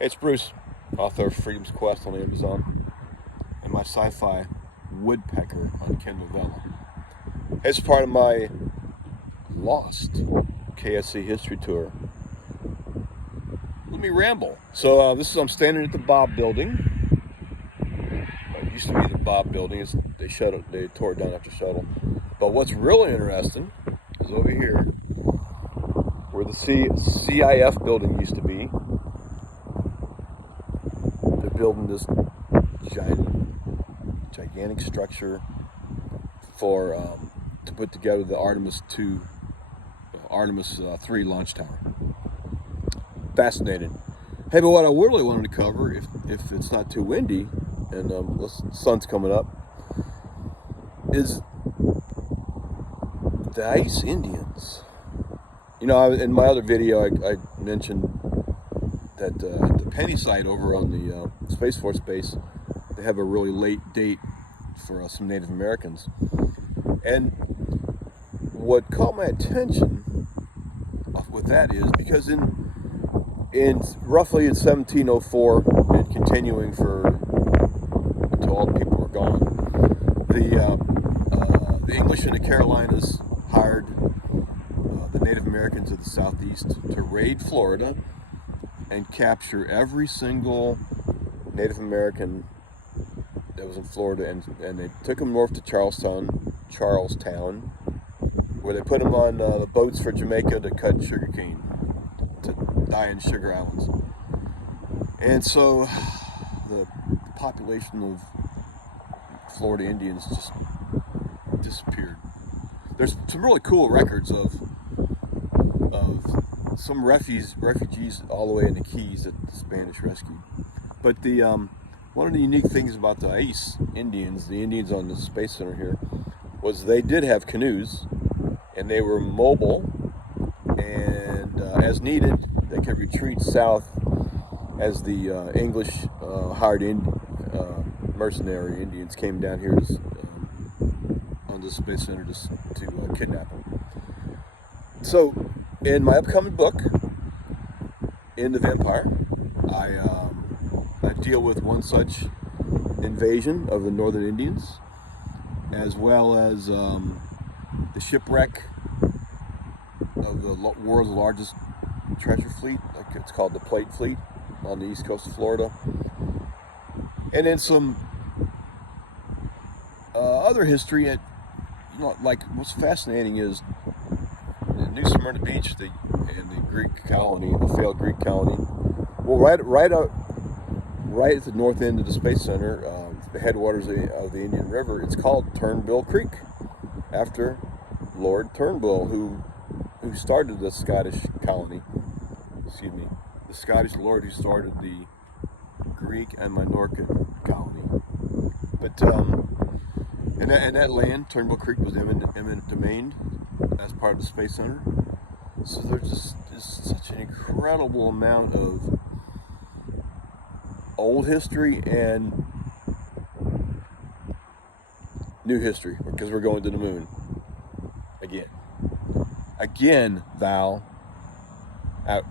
Hey, it's Bruce, author of Freedom's Quest on Amazon, and my sci-fi woodpecker on Kindle Vella. It's part of my Lost KSC history tour. Let me ramble. So I'm standing at the Bob Building. It used to be the Bob Building. They tore it down after shuttle. But what's really interesting is over here, where the CIF building used to be. They're building this gigantic structure for to put together the Artemis 3 launch tower. Fascinating. Hey, but what I really wanted to cover, if it's not too windy and the sun's coming up, is the Ice Indians. You know, in my other video, I mentioned that the Penny site over on the Space Force base, they have a really late date for some Native Americans. And what caught my attention with that is because in roughly in 1704 and continuing until all the people were gone, the English in the Carolinas hired the Native Americans of the Southeast to raid Florida and capture every single Native American that was in Florida, and they took them north to Charlestown, where they put them on the boats for Jamaica to cut sugarcane, to die in sugar islands. And so the population of Florida Indians just disappeared. There's some really cool records of some refugees all the way in the Keys that the Spanish rescued. But one of the unique things about the Ice Indians, the Indians on the Space Center here, was they did have canoes, and they were mobile, and as needed, they could retreat south as the English hired mercenary Indians came down here on the Space Center to kidnap them. So, in my upcoming book, In the Vampire, I deal with one such invasion of the Northern Indians, as well as the shipwreck of the world's largest treasure fleet. It's called the Plate Fleet on the east coast of Florida. And then some other history. Like what's fascinating is New Smyrna Beach, and the Greek colony, the failed Greek colony. Well, right at the north end of the Space Center, the headwaters of the Indian River, it's called Turnbull Creek, after Lord Turnbull, who started the Scottish colony. Excuse me, the Scottish lord who started the Greek and Minorca colony. But and that land, Turnbull Creek, was eminent domain as part of the Space Center. So there's such an incredible amount of old history and new history, because we're going to the moon again. Val, out.